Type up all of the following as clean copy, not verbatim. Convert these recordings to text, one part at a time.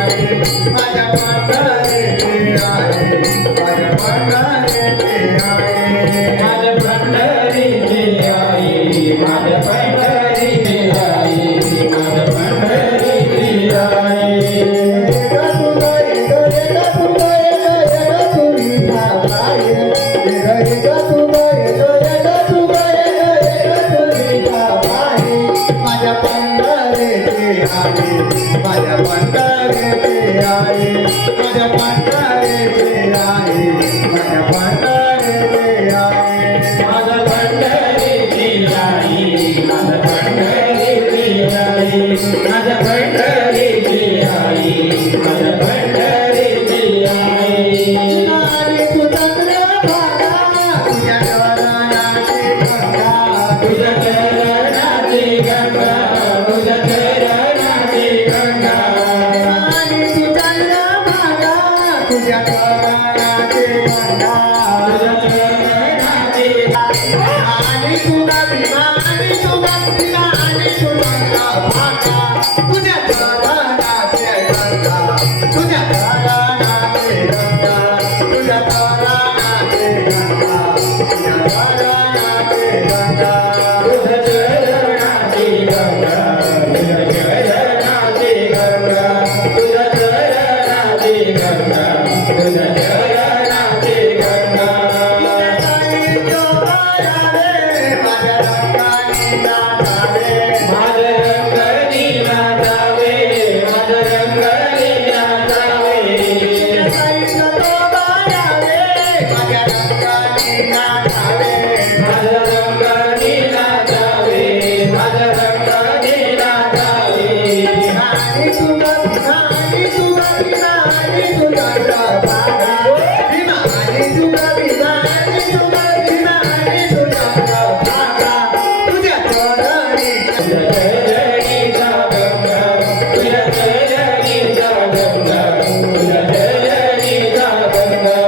माझ्या पंढरीची आई माझ्या पंढरीची आई माझ्या पंढरीची आई माझ्या पंढरीची आई माझ्या पंढरीची आई माझ्या पंढरीची आई माझ्या पंढरीची आई माझ्या पंढरीची आई माझ्या पंढरीची आई माझ्या पंढरीची आई माझ्या पंढरीची आई माझ्या पंढरीची आई नारी तुझ्या भागा तुझ्या चरणाची गंगा तुझ्या चरणाची गंगा तुझ्या चरणाची गंगा नारी तुझ्या भागा तुझ्या चरणाची गंगा तुझ्या चरणाची आणि तुझा विना आणि तुझा विना आणि तुझा भागा तुझ्या चरणाची गंगा तुझ्या चरणाची गंगा तुझ्या चरणाची गंगा तुझ्या चरणाची गंगा तुझ्या चरणाची गंगा तुझ्या चरणाची गंगा तुझ्या चरणाची गंगा तुझ्या चरणाची गंगा माझ्या रंगाने नाचावे माझ्या रंगाने नाचावे माझ्या रंगाने नाचावे माझ्या रंगाने नाचावे माझ्या रंगाने नाचावे माझ्या रंगाने नाचावे आणि तुझा आणि तुझा आणि तुझा भागा विना आणि तुझा विना आणि तुझा विना आणि तुझा भागा तुझ्या चरणी तुझ्या चरणीचा गंगा तुझ्या चरणीचा गंगा तुझ्या चरणीचा गंगा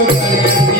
Thank you.